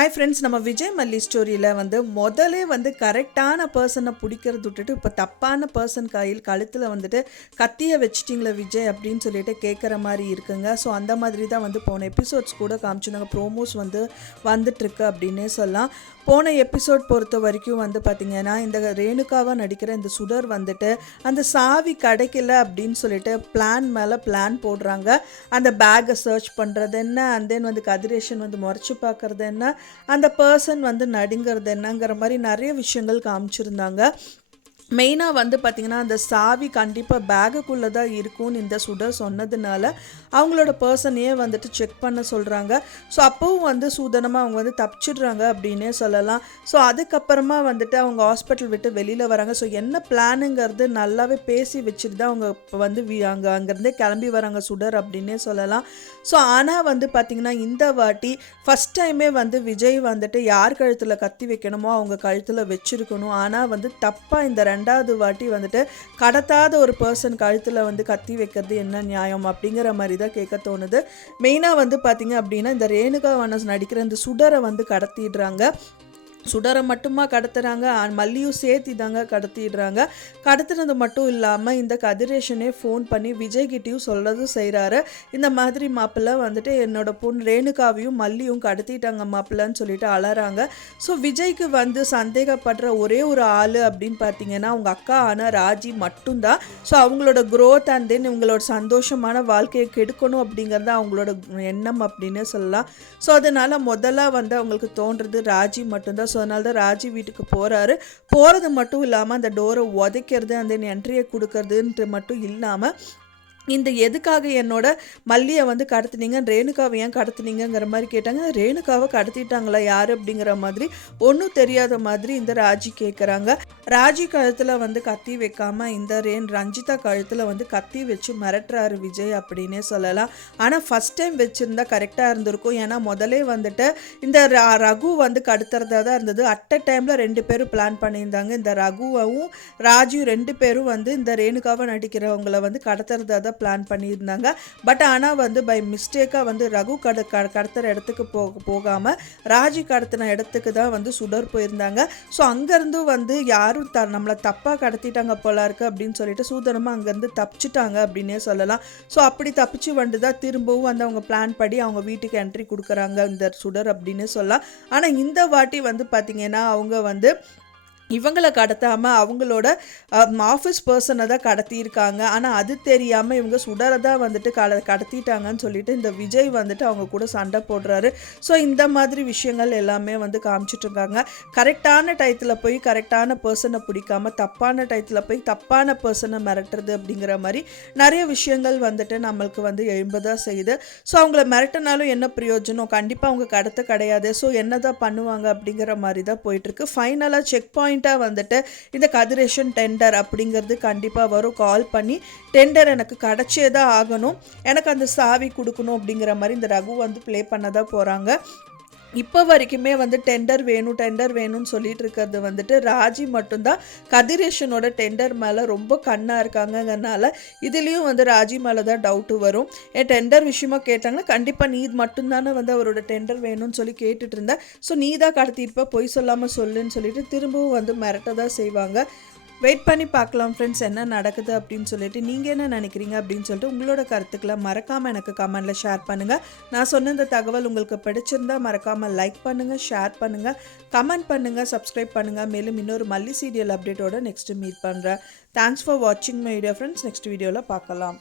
Hi friends, நம்ம விஜய் மல்லி ஸ்டோரியில் முதலே கரெக்டான பர்சனை பிடிக்கிறது விட்டுட்டு இப்போ தப்பான பர்சன் கழுத்தில் கத்தியை வச்சிட்டிங்களே விஜய் அப்படின்னு சொல்லிட்டு கேட்குற மாதிரி இருக்குங்க. ஸோ அந்த மாதிரி தான் போன எபிசோட்ஸ் கூட காமிச்சுனாங்க. ப்ரோமோஸ் வந்துட்டுருக்கு அப்படின்னே சொல்லலாம். போன எபிசோட் பொறுத்த வரைக்கும் பார்த்திங்கன்னா இந்த ரேணுகாவாக நடிக்கிற இந்த சுடர் அந்த சாவி கிடைக்கல அப்படின்னு சொல்லிட்டு பிளான் மேலே பிளான் போடுறாங்க. அந்த பேக்கை சர்ச் பண்ணுறது என்ன, அண்ட் தென் கதிரேஷன் முறைச்சி பார்க்குறது என்ன, அந்த பர்சன் நடுங்கிறது என்னங்கிற மாதிரி நிறைய விஷயங்கள் காமிச்சிருந்தாங்க. மெயினாக பார்த்திங்கன்னா அந்த சாவி கண்டிப்பாக பேகுக்குள்ளே தான் இருக்கும்னு இந்த சுடர் சொன்னதுனால அவங்களோட பர்சனையே செக் பண்ண சொல்கிறாங்க. ஸோ அப்போவும் சூதனமாக அவங்க தப்பிச்சிடுறாங்க அப்படின்னே சொல்லலாம். ஸோ அதுக்கப்புறமா அவங்க ஹாஸ்பிட்டல் விட்டு வெளியில் வராங்க. ஸோ என்ன பிளானுங்கிறது நல்லாவே பேசி வச்சுட்டு தான் அவங்க இப்போ அங்கேருந்தே கிளம்பி வராங்க சுடர் அப்படின்னே சொல்லலாம். ஸோ ஆனால் பார்த்திங்கன்னா இந்த வாட்டி ஃபஸ்ட் டைமே விஜய் யார் கழுத்தில் கத்தி வைக்கணுமோ அவங்க கழுத்தில் வச்சுருக்கணும். ஆனால் தப்பாக இந்த ரெண்டாவது வாட்டி கடத்தாத ஒரு பர்சன் கழுத்தில் கத்தி வைக்கிறது என்ன நியாயம் அப்படிங்கிற மாதிரி தான் கேட்க தோணுது. மெயினாக பார்த்தீங்க அப்படின்னா இந்த ரேணுகா வனஸ் நடிக்கிற இந்த சுடரை கடத்திடுறாங்க. சுடரை மட்டுமா கடத்துகிறாங்க, மல்லியும் சேர்த்தி தாங்க கடத்திடுறாங்க. கடத்துனது மட்டும் இல்லாமல் இந்த கதிரேஷனே ஃபோன் பண்ணி விஜய்கிட்டையும் சொல்லதும் செய்கிறாரு. இந்த மாதிரி மாப்பிள்ளை என்னோட பொண்ணு ரேணுகாவையும் மல்லியும் கடத்திட்டாங்க மாப்பிள்ளைன்னு சொல்லிட்டு அலறாங்க. ஸோ விஜய்க்கு சந்தேகப்படுற ஒரே ஒரு ஆள் அப்படின்னு பார்த்தீங்கன்னா அவங்க அக்கா ஆன ராஜி மட்டும்தான். ஸோ அவங்களோட க்ரோத் அண்ட் தென் இவங்களோட சந்தோஷமான வாழ்க்கையை கெடுக்கணும் அப்படிங்கிறது அவங்களோட எண்ணம் அப்படின்னு சொல்லலாம். ஸோ அதனால் முதல்ல அவங்களுக்கு தோன்றது ராஜி மட்டும்தான். ஸோ அதனால தான் ராஜி வீட்டுக்கு போகிறது மட்டும் இல்லாமல் அந்த டோரை உதைக்கிறது, அந்த என்ட்ரியை கொடுக்கறதுன்ட்டு மட்டும் இல்லாமல் இந்த எதுக்காக என்னோட மல்லியை கடத்துனீங்க, ரேணுகாவை ஏன் கடத்துனீங்கிற மாதிரி கேட்டாங்க. ரேணுகாவை கடத்திட்டாங்களா யார் அப்படிங்கிற மாதிரி ஒன்றும் தெரியாத மாதிரி இந்த ராஜி கேட்குறாங்க. ராஜி கழுத்தில் கத்தி வைக்காமல் இந்த ரஞ்சிதா கழுத்தில் கத்தி வச்சு மிரட்டுறாரு விஜய் அப்படின்னே சொல்லலாம். ஆனால் ஃபஸ்ட் டைம் வச்சுருந்தா கரெக்டாக இருந்திருக்கும். ஏன்னா முதலே இந்த ரகு கடத்துறதா தான் இருந்தது. அட் அ டைமில் 2 பேரும் பிளான் பண்ணியிருந்தாங்க. இந்த ரகுவும் ராஜியும் 2 பேரும் இந்த ரேணுகாவை நடிக்கிறவங்களை கடத்துறதா தான் பிளான் பண்ணியிருந்தாங்க. பட் ஆனால் பை மிஸ்டேக்காக ரகு கடத்துகிற இடத்துக்கு போகாமல் ராஜி கடத்தின இடத்துக்கு தான் சுடர் போயிருந்தாங்க. ஸோ அங்கேருந்து யாரும் நம்மளை தப்பாக கடத்திட்டாங்க போல இருக்குது அப்படின்னு சொல்லிட்டு சூதனமாக அங்கேருந்து தப்பிச்சிட்டாங்க அப்படின்னே சொல்லலாம். ஸோ அப்படி தப்பிச்சு தான் திரும்பவும் அவங்க பிளான் படி அவங்க வீட்டுக்கு என்ட்ரி கொடுக்குறாங்க இந்த சுடர் அப்படின்னு சொல்லலாம். ஆனால் இந்த வாட்டி பார்த்திங்கன்னா அவங்க இவங்களை கடத்தாமல் அவங்களோட ஆஃபீஸ் பர்சனை தான் கடத்தியிருக்காங்க. ஆனால் அது தெரியாமல் இவங்க சுடரை தான் கடத்திட்டாங்கன்னு சொல்லிட்டு இந்த விஜய் அவங்க கூட சண்டை போடுறாரு. ஸோ இந்த மாதிரி விஷயங்கள் எல்லாமே காமிச்சிட்ருக்காங்க. கரெக்டான டயத்தில் போய் கரெக்டான பர்சனை பிடிக்காமல் தப்பான டயத்தில் போய் தப்பான பர்சனை மிரட்டுறது அப்படிங்கிற மாதிரி நிறைய விஷயங்கள் நம்மளுக்கு எழும்பதான் செய்யுது. ஸோ அவங்கள மிரட்டினாலும் என்ன பிரயோஜனம், கண்டிப்பாக அவங்க கடத்த கிடையாது. ஸோ என்ன தான் பண்ணுவாங்க அப்படிங்கிற மாதிரி தான் போயிட்டுருக்கு. ஃபைனலாக செக் பாயிண்ட் இந்த கதிரேஷன் டெண்டர் அப்படிங்கிறது கண்டிப்பாக வரும். கால் பண்ணி டெண்டர் எனக்கு கிடைச்சே தான் ஆகணும், எனக்கு அந்த சாவி கொடுக்கணும் அப்படிங்கிற மாதிரி இந்த ரகு ப்ளே பண்ண தான் போகிறாங்க. இப்போ வரைக்குமே டெண்டர் வேணும்னு சொல்லிட்டு இருக்கிறது ராஜி மட்டும்தான். கதிரேஷனோட டெண்டர் மேலே ரொம்ப கண்ணாக இருக்காங்கனால இதுலேயும் ராஜி மேலே தான் டவுட்டு வரும். என் டெண்டர் விஷயமா கேட்டாங்கன்னா கண்டிப்பாக நீ மட்டும்தானே அவரோட டெண்டர் வேணும்னு சொல்லி கேட்டுட்டு இருந்தேன். ஸோ நீ தான் கடத்திருப்ப, பொய் சொல்லாமல் சொல்லுன்னு சொல்லிட்டு திரும்பவும் மிரட்ட தான் செய்வாங்க. வெயிட் பண்ணி பார்க்கலாம் ஃப்ரெண்ட்ஸ் என்ன நடக்குது அப்படின்னு சொல்லிட்டு. நீங்கள் என்ன நினைக்கிறீங்க அப்படின்னு சொல்லிட்டு உங்களோட கருத்துக்களை மறக்காமல் எனக்கு கமெண்டில் ஷேர் பண்ணுங்கள். நான் சொன்ன இந்த தகவல் உங்களுக்கு பிடிச்சிருந்தால் மறக்காமல் லைக் பண்ணுங்கள், ஷேர் பண்ணுங்கள், கமெண்ட் பண்ணுங்கள், சப்ஸ்கிரைப் பண்ணுங்கள். மேலும் இன்னொரு மல்லி சீரியல் அப்டேட்டோட நெக்ஸ்ட்டு மீட் பண்ணுறேன். தேங்க்ஸ் ஃபார் வாட்சிங் மை வீடியோ ஃப்ரெண்ட்ஸ். நெக்ஸ்ட் வீடியோவில் பார்க்கலாம்.